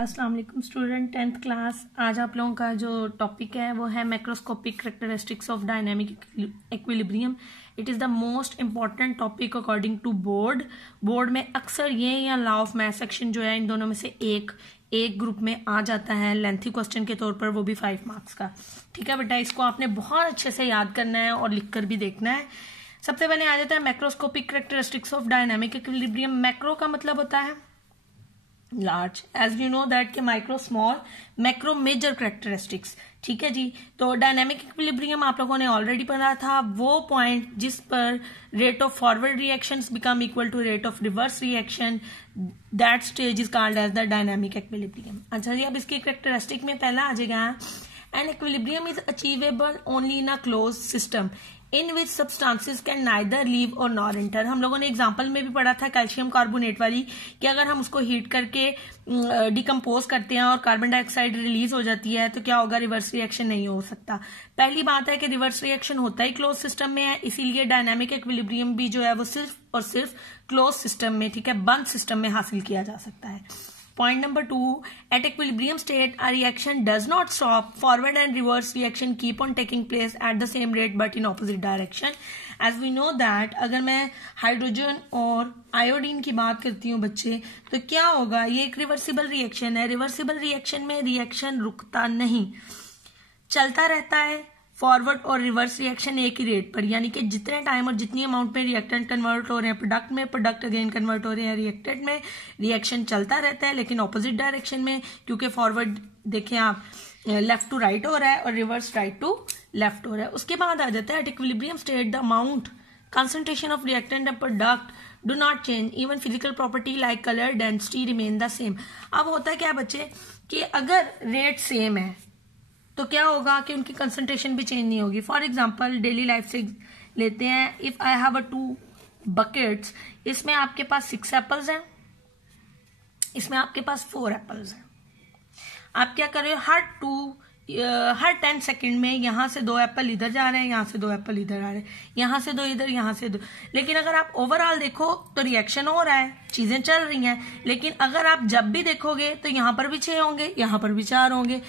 अस्सलाम वालेकुम student, 10th class. आज आप लोगों का जो टॉपिक है वो है macroscopic characteristics of dynamic equilibrium. It is the most important topic according to board. Board में अक्सर ये या लॉ ऑफ मैथ सेक्शन जो है इन दोनों में से एक ग्रुप में आ जाता है लेंथी क्वेश्चन के तौर पर, वो भी 5 मार्क्स का। ठीक है बेटा, इसको आपने बहुत अच्छे से याद करना है और लिख कर भी देखना है। सबसे पहले आ जाता है macroscopic characteristics of dynamic equilibrium. Macro का मतलब होता है large, as you know that के micro small, macro major characteristics. ठीक है जी। तो डायनामिक इक्विलिब्रियम आप लोगों ने ऑलरेडी पढ़ा था, वो पॉइंट जिस पर rate of forward reactions become equal to rate of reverse reaction, that stage is called as the dynamic equilibrium. अच्छा जी, अब इसकी कैरेक्टरिस्टिक में पहला आ जाएगा, an equilibrium is achievable only in a close system in which substances can neither leave or nor enter. हम लोगों ने एग्जांपल में भी पढ़ा था कैल्शियम कार्बोनेट वाली, कि अगर हम उसको हीट करके डिकम्पोज करते हैं और कार्बन डाइऑक्साइड रिलीज हो जाती है तो क्या होगा, रिवर्स रिएक्शन नहीं हो सकता। पहली बात है कि रिवर्स रिएक्शन होता ही क्लोज सिस्टम में है, इसीलिए डायनामिक इक्विलिब्रियम भी जो है वो सिर्फ और सिर्फ क्लोज सिस्टम में, ठीक है, बंद सिस्टम में हासिल किया जा सकता है। Point number 2, at equilibrium state, a reaction does not stop. Forward and reverse reaction keep on taking place at the same rate but in opposite direction. As we know that, अगर मैं hydrogen और iodine की बात करती हूँ बच्चे, तो क्या होगा, ये एक रिवर्सिबल रिएक्शन है। रिवर्सिबल रिएक्शन में रिएक्शन रुकता नहीं, चलता रहता है। फॉरवर्ड और रिवर्स रिएक्शन एक ही रेट पर, यानी कि जितने टाइम और जितनी अमाउंट में रिएक्टेंट कन्वर्ट हो रहे हैं प्रोडक्ट में, प्रोडक्ट अगेन कन्वर्ट हो रहे हैं रिएक्टेंट में, रिएक्शन चलता रहता है लेकिन ऑपोजिट डायरेक्शन में, क्योंकि फॉरवर्ड देखें आप लेफ्ट टू राइट हो रहा है और रिवर्स राइट टू लेफ्ट हो रहा है। उसके बाद आ जाता है at equilibrium state the amount concentration of reactant and product do not change, even physical property like color density remain the same। अब होता है क्या बच्चे कि अगर रेट सेम है तो क्या होगा कि उनकी कंसंट्रेशन भी चेंज नहीं होगी। फॉर एग्जाम्पल डेली लाइफ से लेते हैं, इफ आई हैव 2 बकेट्स, इसमें आपके पास 6 एप्पल्स हैं, इसमें आपके पास 4 एप्पल्स हैं। आप क्या कर रहे हो, हर 10 सेकंड में यहां से 2 एप्पल इधर जा रहे हैं, यहां से 2 एप्पल इधर आ रहे हैं, यहां से 2 इधर, यहां से 2। लेकिन अगर आप ओवरऑल देखो तो रिएक्शन हो रहा है, चीजें चल रही हैं। लेकिन अगर आप जब भी देखोगे तो यहां पर भी 6 होंगे, यहां पर भी 4 होंगे,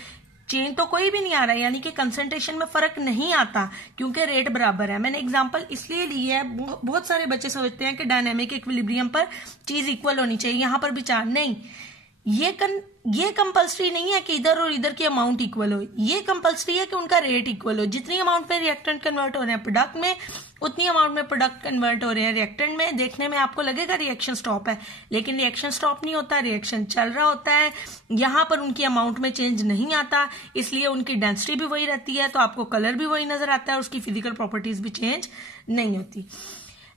चेंज तो कोई भी नहीं आ रहा है, यानी कि कंसंट्रेशन में फर्क नहीं आता क्योंकि रेट बराबर है। मैंने एग्जांपल इसलिए ली है, बहुत सारे बच्चे सोचते हैं कि डायनामिक इक्विलिब्रियम पर चीज इक्वल होनी चाहिए, यहां पर भी 4 नहीं। ये कंपल्सरी नहीं है कि इधर और इधर की अमाउंट इक्वल हो, ये कंपल्सरी है कि उनका रेट इक्वल हो। जितनी अमाउंट में रिएक्टेंट कन्वर्ट हो रहे हैं प्रोडक्ट में, उतनी अमाउंट में प्रोडक्ट कन्वर्ट हो रहे हैं रिएक्टेंट में। देखने में आपको लगेगा रिएक्शन स्टॉप है, लेकिन रिएक्शन स्टॉप नहीं होता, रिएक्शन चल रहा होता है। यहां पर उनकी अमाउंट में चेंज नहीं आता, इसलिए उनकी डेंसिटी भी वही रहती है, तो आपको कलर भी वही नजर आता है, उसकी फिजिकल प्रॉपर्टीज भी चेंज नहीं होती।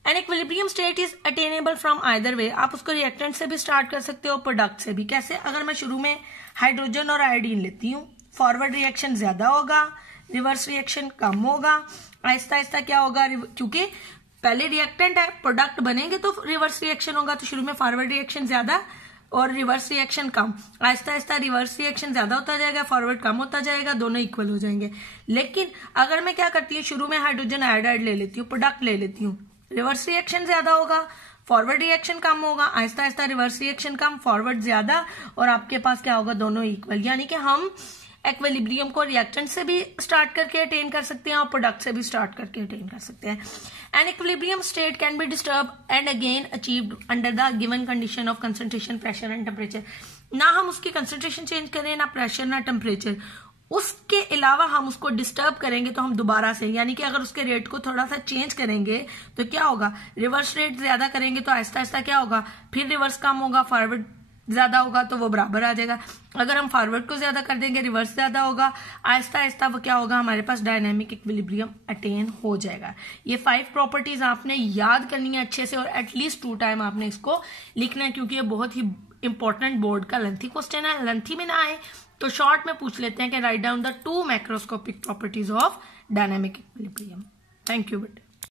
An equilibrium state is attainable from either way. आप उसको रिएक्टेंट से भी स्टार्ट कर सकते हो, प्रोडक्ट से भी। कैसे, अगर मैं शुरू में हाइड्रोजन और आयोडीन लेती हूँ, फॉरवर्ड रिएक्शन ज्यादा होगा, रिवर्स रिएक्शन कम होगा। आहिस्ता आहिस्ता क्या होगा, क्योंकि पहले रिएक्टेंट है, प्रोडक्ट बनेंगे तो रिवर्स रिएक्शन होगा, तो शुरू में फॉरवर्ड रिएक्शन ज्यादा और रिवर्स रिएक्शन कम। आहिस्ता आहिस्ता रिवर्स रिएक्शन ज्यादा होता जाएगा, फॉरवर्ड कम होता जाएगा, दोनों इक्वल हो जाएंगे। लेकिन अगर मैं क्या करती हूँ, शुरू में हाइड्रोजन आयोडाइड ले लेती हूँ, प्रोडक्ट ले लेती हूँ, रिवर्स रिएक्शन ज्यादा होगा, फॉरवर्ड रिएक्शन कम होगा। आहिस्ता आहिस्ता रिवर्स रिएक्शन कम, फॉरवर्ड ज्यादा, और आपके पास क्या होगा, दोनों इक्वल। यानी कि हम इक्विलिब्रियम को रिएक्टेंट से भी स्टार्ट करके अटेन कर सकते हैं और प्रोडक्ट से भी स्टार्ट करके अटेन कर सकते हैं। An equilibrium state can be disturb and again achieved under the given condition of concentration, pressure and temperature. ना हम उसकी कंसंट्रेशन चेंज करें, ना प्रेशर ना टेम्परेचर, उसके अलावा हम उसको डिस्टर्ब करेंगे तो हम दोबारा से, यानी कि अगर उसके रेट को थोड़ा सा चेंज करेंगे तो क्या होगा, रिवर्स रेट ज्यादा करेंगे तो आहिस्ता आहिस्ता क्या होगा, फिर रिवर्स कम होगा, फॉरवर्ड ज्यादा होगा तो वो बराबर आ जाएगा। अगर हम फॉरवर्ड को ज्यादा कर देंगे, रिवर्स ज्यादा होगा, आहिस्ता आहिस्ता वो क्या होगा, हमारे पास डायनामिक इक्विलिब्रियम अटेन हो जाएगा। ये 5 प्रॉपर्टीज आपने याद करनी है अच्छे से, और एटलीस्ट 2 टाइम आपने इसको लिखना है, क्योंकि ये बहुत ही इंपॉर्टेंट बोर्ड का लेंथी क्वेश्चन है। लेंथी में ना आए तो शॉर्ट में पूछ लेते हैं कि write down the 2 macroscopic properties of dynamic equilibrium. Thank you बेटा।